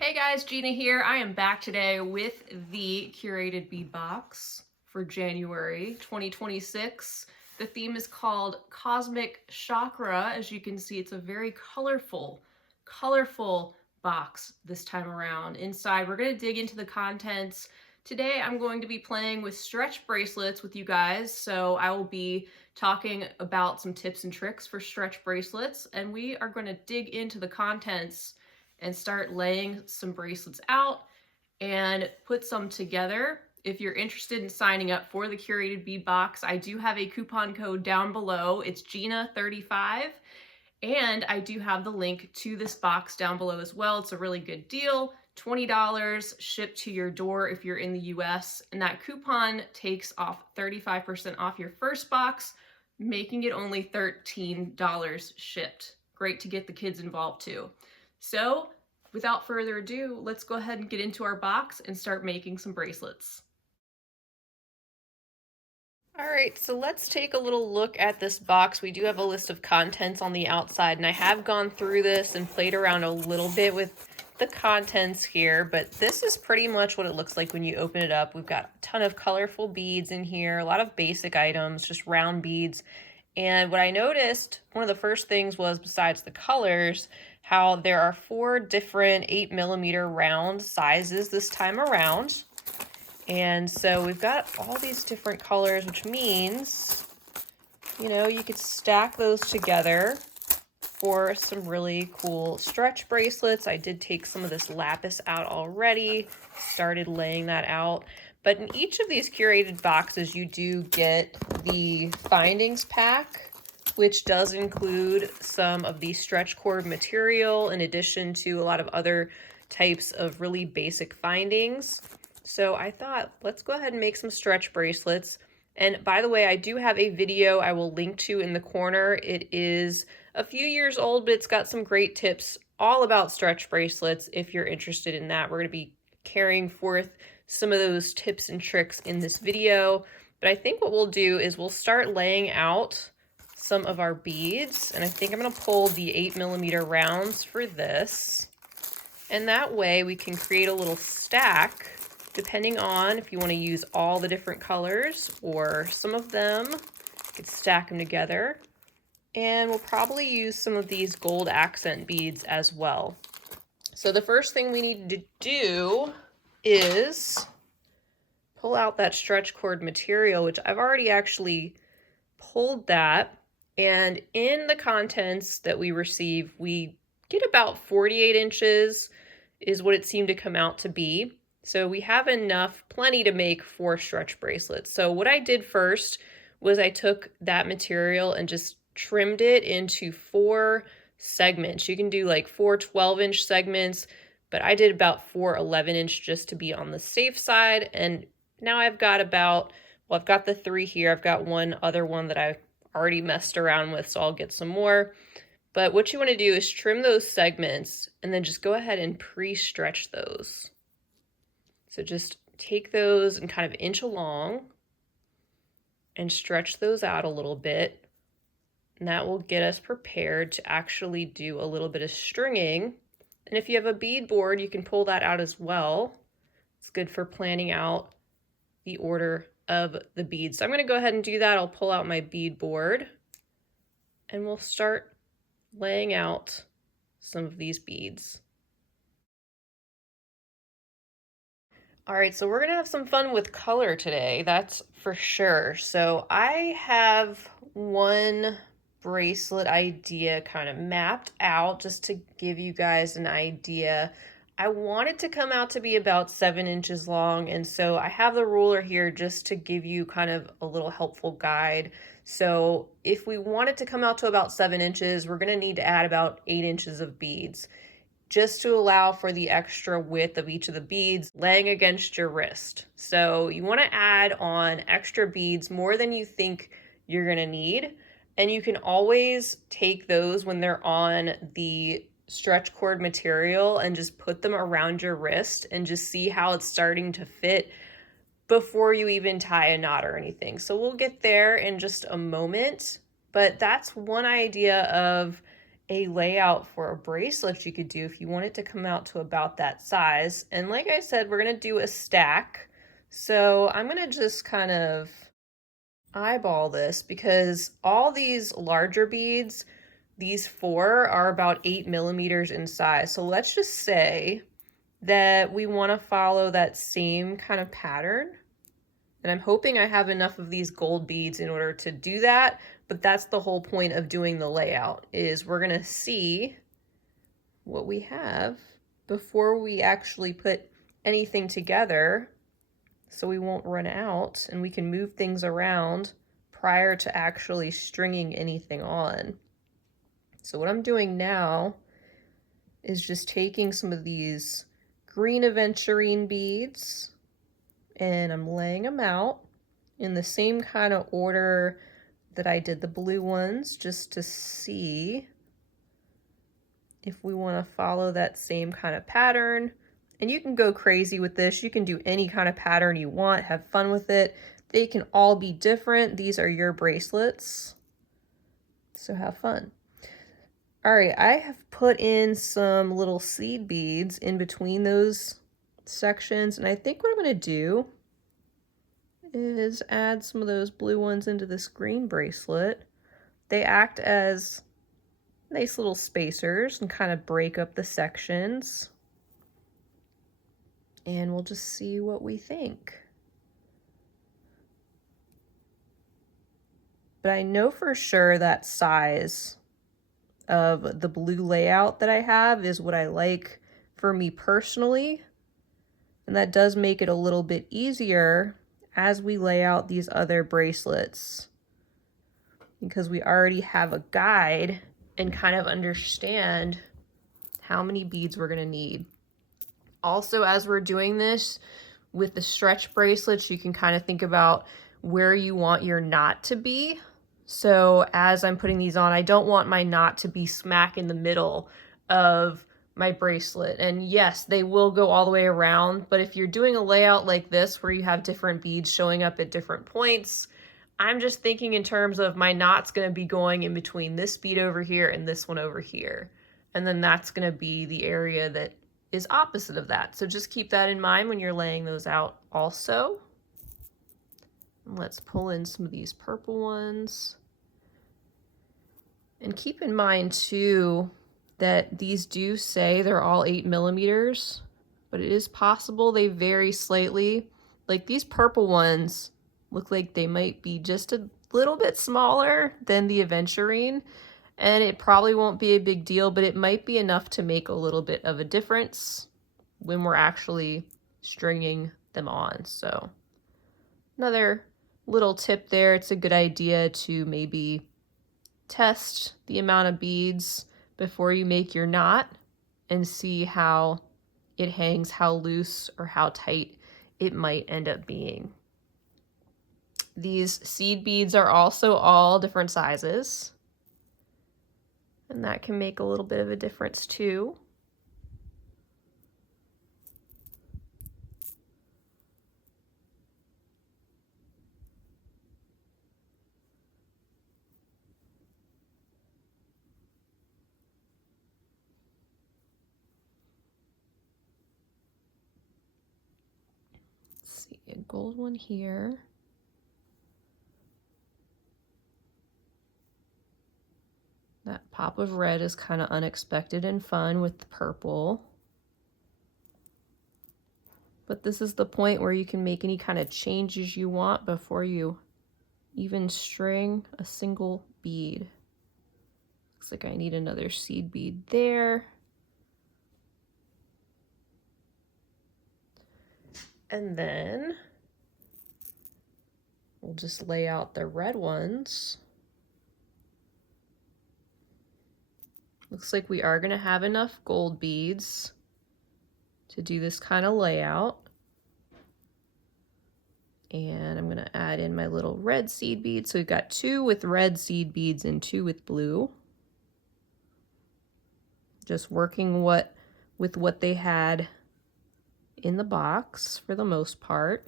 Hey guys, Gina here. I am back today with the Curated Bead Box for January 2026. The theme is called Cosmic Chakra. As you can see, it's a very colorful box this time around. Inside, we're going to dig into the contents. Today, I'm going to be playing with stretch bracelets with you guys, so I will be talking about some tips and tricks for stretch bracelets, and we are going to dig into the contents and start laying some bracelets out and put some together. If you're interested in signing up for the Curated Bead Box, I do have a coupon code down below. It's Gina35, and I do have the link to this box down below as well. It's a really good deal. $20 shipped to your door if you're in the US, and that coupon takes off 35% off your first box, making it only $13 shipped. Great to get the kids involved too. So without further ado, let's go ahead and get into our box and start making some bracelets. All right, so let's take a little look at this box. We do have a list of contents on the outside, and I have gone through this and played around a little bit with the contents here, but this is pretty much what it looks like when you open it up. We've got a ton of colorful beads in here, a lot of basic items, just round beads. And what I noticed, one of the first things was, besides the colors, how there are 4 different 8mm round sizes this time around. And so we've got all these different colors, which means, you know, you could stack those together for some really cool stretch bracelets. I did take some of this lapis out already, started laying that out. But in each of these curated boxes, you do get the findings pack, which does include some of the stretch cord material in addition to a lot of other types of really basic findings. So I thought, let's go ahead and make some stretch bracelets. And by the way, I do have a video I will link to in the corner. It is a few years old, but it's got some great tips all about stretch bracelets if you're interested in that. We're going to be carrying forth some of those tips and tricks in this video. But I think what we'll do is we'll start laying out some of our beads, and I think I'm going to pull the 8mm rounds for this, and that way we can create a little stack depending on if you want to use all the different colors or some of them. You could stack them together, and we'll probably use some of these gold accent beads as well. So the first thing we need to do is pull out that stretch cord material, which I've already actually pulled that. And in the contents that we receive, we get about 48 inches is what it seemed to come out to be. So we have enough, plenty to make 4 stretch bracelets. So what I did first was I took that material and just trimmed it into 4 segments. You can do like 4 12-inch segments, but I did about 4 11-inch just to be on the safe side. And now I've got about, well, I've got the 3 here. I've got one other one that I already messed around with, so I'll get some more. But what you want to do is trim those segments and then just go ahead and pre-stretch those. So just take those and kind of inch along and stretch those out a little bit. And that will get us prepared to actually do a little bit of stringing. And if you have a bead board, you can pull that out as well. It's good for planning out the order of the beads. So I'm going to go ahead and do that. I'll pull out my bead board and we'll start laying out some of these beads. All right, so we're going to have some fun with color today, that's for sure. So I have one bracelet idea kind of mapped out just to give you guys an idea. I want it to come out to be about 7 inches long, and so I have the ruler here just to give you kind of a little helpful guide. So if we want it to come out to about 7 inches, we're going to need to add about 8 inches of beads, just to allow for the extra width of each of the beads laying against your wrist. So you want to add on extra beads, more than you think you're going to need, and you can always take those when they're on the stretch cord material and just put them around your wrist and just see how it's starting to fit before you even tie a knot or anything. So we'll get there in just a moment, but that's one idea of a layout for a bracelet you could do if you want it to come out to about that size. And like I said, we're going to do a stack. So I'm going to just kind of eyeball this because all these larger beads, these 4 are about 8 millimeters in size. So let's just say that we want to follow that same kind of pattern. And I'm hoping I have enough of these gold beads in order to do that, but that's the whole point of doing the layout, is we're gonna see what we have before we actually put anything together, so we won't run out and we can move things around prior to actually stringing anything on. So what I'm doing now is just taking some of these green aventurine beads, and I'm laying them out in the same kind of order that I did the blue ones, just to see if we want to follow that same kind of pattern. And you can go crazy with this. You can do any kind of pattern you want, have fun with it. They can all be different. These are your bracelets, so have fun. All right, I have put in some little seed beads in between those sections, and I think what I'm going to do is add some of those blue ones into this green bracelet. They act as nice little spacers and kind of break up the sections. And we'll just see what we think. But I know for sure that size of the blue layout that I have is what I like for me personally. And that does make it a little bit easier as we lay out these other bracelets, because we already have a guide and kind of understand how many beads we're going to need. Also, as we're doing this with the stretch bracelets, you can kind of think about where you want your knot to be. So as I'm putting these on, I don't want my knot to be smack in the middle of my bracelet. And yes, they will go all the way around, but if you're doing a layout like this where you have different beads showing up at different points, I'm just thinking in terms of my knot's going to be going in between this bead over here and this one over here. And then that's going to be the area that is opposite of that. So just keep that in mind when you're laying those out also. And let's pull in some of these purple ones. And keep in mind too that these do say they're all 8 millimeters, but it is possible they vary slightly. Like these purple ones look like they might be just a little bit smaller than the aventurine, and it probably won't be a big deal, but it might be enough to make a little bit of a difference when we're actually stringing them on. So another little tip there, it's a good idea to maybe test the amount of beads before you make your knot and see how it hangs, how loose or how tight it might end up being. These seed beads are also all different sizes, and that can make a little bit of a difference too. Let's see, a gold one here. That pop of red is kind of unexpected and fun with the purple. But this is the point where you can make any kind of changes you want before you even string a single bead. Looks like I need another seed bead there. And then we'll just lay out the red ones. Looks like we are going to have enough gold beads to do this kind of layout. And I'm going to add in my little red seed beads. So we've got 2 with red seed beads and 2 with blue. Just working with what they had in the box for the most part.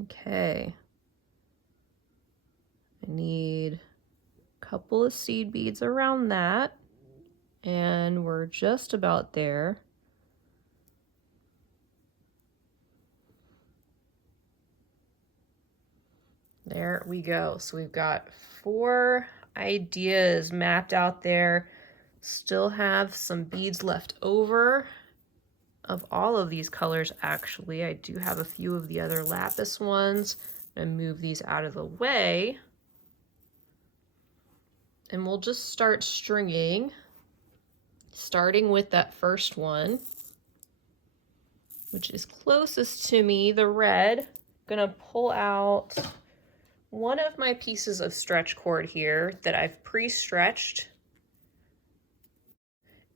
Okay. I need a couple of seed beads around that, and we're just about there. There we go. So we've got 4 ideas mapped out there. Still have some beads left over of all of these colors, actually. I do have a few of the other lapis ones. I'm gonna move these out of the way. And we'll just start stringing, starting with that first one, which is closest to me, the red. I'm gonna pull out one of my pieces of stretch cord here that I've pre-stretched.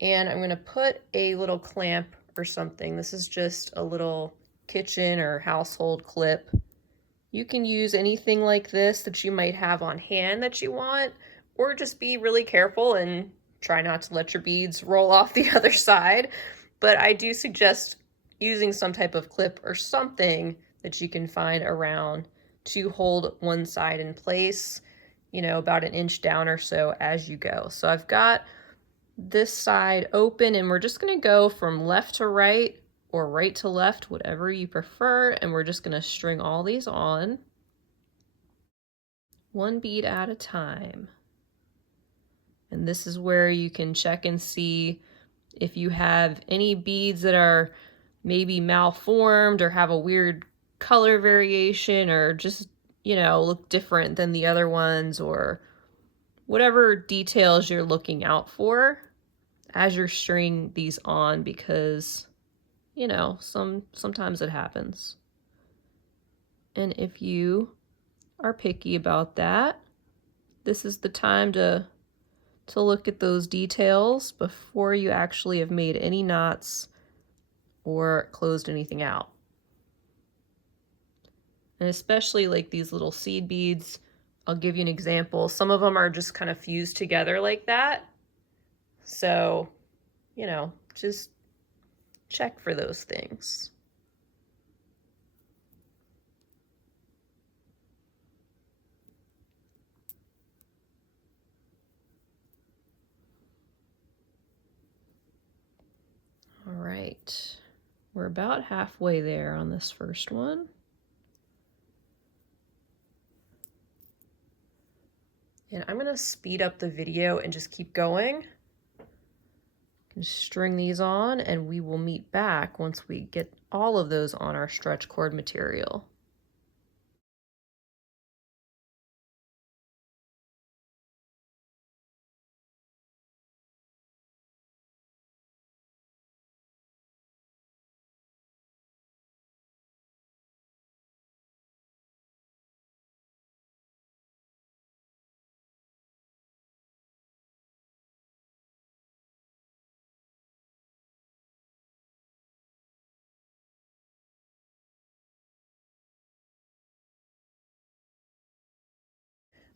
And I'm gonna put a little clamp or something. This is just a little kitchen or household clip. You can use anything like this that you might have on hand that you want, or just be really careful and try not to let your beads roll off the other side. But I do suggest using some type of clip or something that you can find around to hold one side in place, you know, about an inch down or so as you go. So I've got this side open, and we're just going to go from left to right or right to left, whatever you prefer, and we're just going to string all these on, one bead at a time. And this is where you can check and see if you have any beads that are maybe malformed or have a weird color variation, or just, you know, look different than the other ones, or whatever details you're looking out for as you're stringing these on, because, you know, sometimes it happens. And if you are picky about that, this is the time to look at those details before you actually have made any knots or closed anything out. And especially like these little seed beads, I'll give you an example. Some of them are just kind of fused together like that. So, you know, just check for those things. All right, we're about halfway there on this first one. And I'm gonna speed up the video and just keep going. String these on, and we will meet back once we get all of those on our stretch cord material.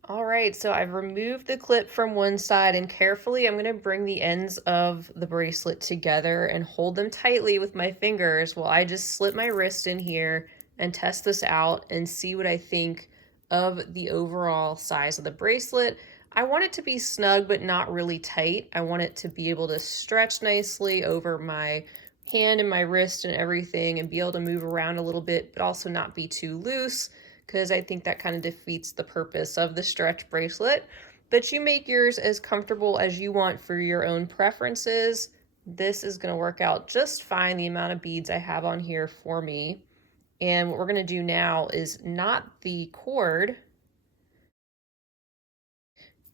All right, so I've removed the clip from one side, and carefully I'm going to bring the ends of the bracelet together and hold them tightly with my fingers while I just slip my wrist in here and test this out and see what I think of the overall size of the bracelet. I want it to be snug but not really tight. I want it to be able to stretch nicely over my hand and my wrist and everything, and be able to move around a little bit, but also not be too loose, because I think that kind of defeats the purpose of the stretch bracelet. But you make yours as comfortable as you want for your own preferences. This is going to work out just fine, the amount of beads I have on here for me. And what we're going to do now is knot the cord.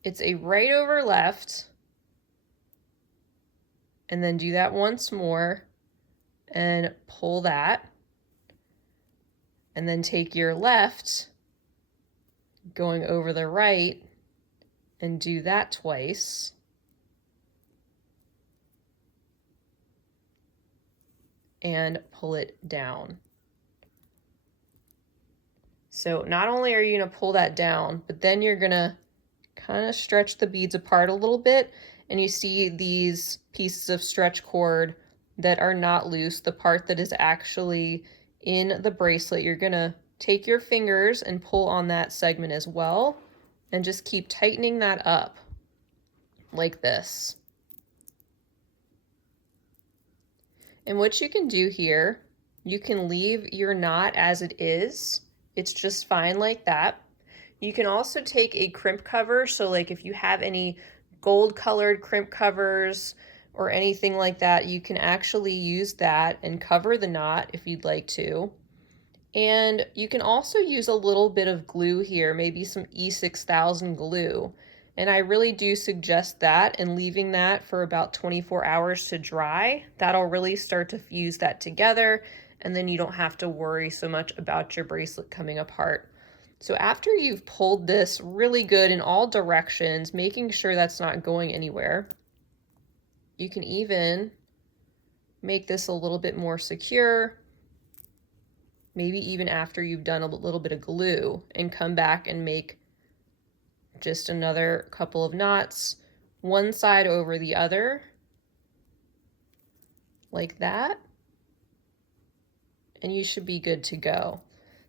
It's a right over left, and then do that once more and pull that. And then take your left, going over the right, and do that twice. And pull it down. So not only are you going to pull that down, but then you're going to kind of stretch the beads apart a little bit, and you see these pieces of stretch cord that are not loose, the part that is actually in the bracelet. You're going to take your fingers and pull on that segment as well, and just keep tightening that up like this. And what you can do here, you can leave your knot as it is. It's just fine like that. You can also take a crimp cover, so like if you have any gold colored crimp covers or anything like that, you can actually use that and cover the knot if you'd like to. And you can also use a little bit of glue here, maybe some E6000 glue. And I really do suggest that, and leaving that for about 24 hours to dry. That'll really start to fuse that together, and then you don't have to worry so much about your bracelet coming apart. So after you've pulled this really good in all directions, making sure that's not going anywhere, you can even make this a little bit more secure, maybe even after you've done a little bit of glue, and come back and make just another couple of knots, one side over the other, like that, and you should be good to go.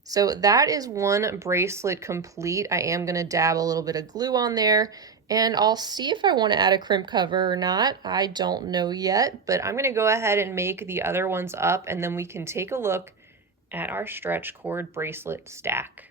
So that is one bracelet complete. I am going to dab a little bit of glue on there, and I'll see if I want to add a crimp cover or not. I don't know yet, but I'm going to go ahead and make the other ones up, and then we can take a look at our stretch cord bracelet stack.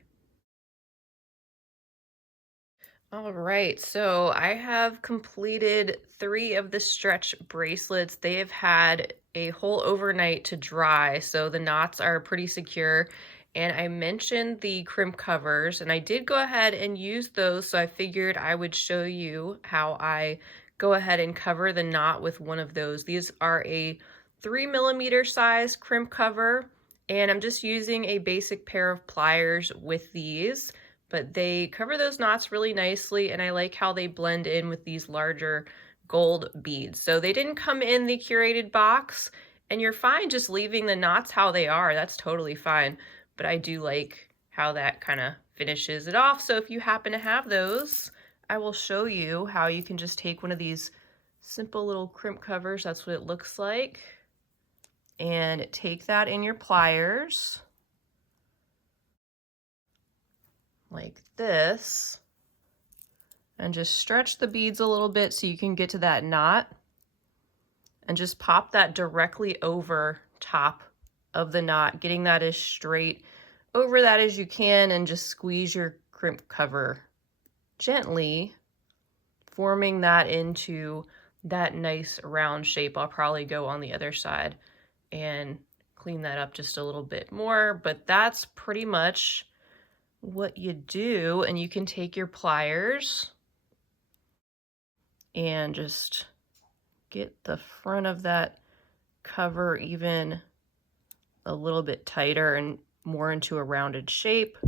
All right, so I have completed 3 of the stretch bracelets. They have had a whole overnight to dry, so the knots are pretty secure. And I mentioned the crimp covers, and I did go ahead and use those, so I figured I would show you how I go ahead and cover the knot with one of those. These are a 3mm size crimp cover, and I'm just using a basic pair of pliers with these, but they cover those knots really nicely, and I like how they blend in with these larger gold beads. So they didn't come in the curated box, and you're fine just leaving the knots how they are. That's totally fine. But I do like how that kind of finishes it off. So if you happen to have those, I will show you how you can just take one of these simple little crimp covers, that's what it looks like, and take that in your pliers like this, and just stretch the beads a little bit so you can get to that knot, and just pop that directly over top of the knot, getting that as straight over that as you can, and just squeeze your crimp cover gently, forming that into that nice round shape. I'll probably go on the other side and clean that up just a little bit more, but that's pretty much what you do. And you can take your pliers and just get the front of that cover even a little bit tighter and more into a rounded shape.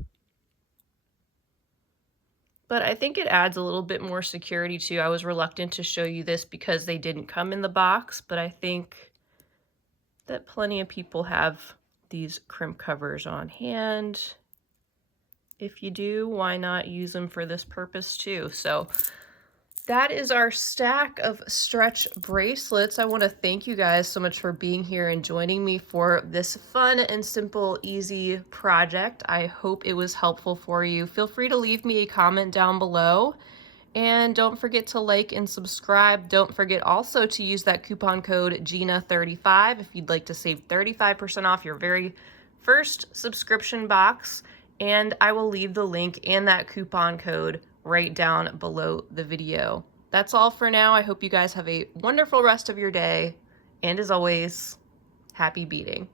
But I think it adds a little bit more security too. I was reluctant to show you this because they didn't come in the box, but I think that plenty of people have these crimp covers on hand. If you do, why not use them for this purpose too? So that is our stack of stretch bracelets. I want to thank you guys so much for being here and joining me for this fun and simple, easy project. I hope it was helpful for you. Feel free to leave me a comment down below. And don't forget to like and subscribe. Don't forget also to use that coupon code GINA35 if you'd like to save 35% off your very first subscription box. And I will leave the link and that coupon code right down below the video. That's all for now. I hope you guys have a wonderful rest of your day. And as always, happy beading.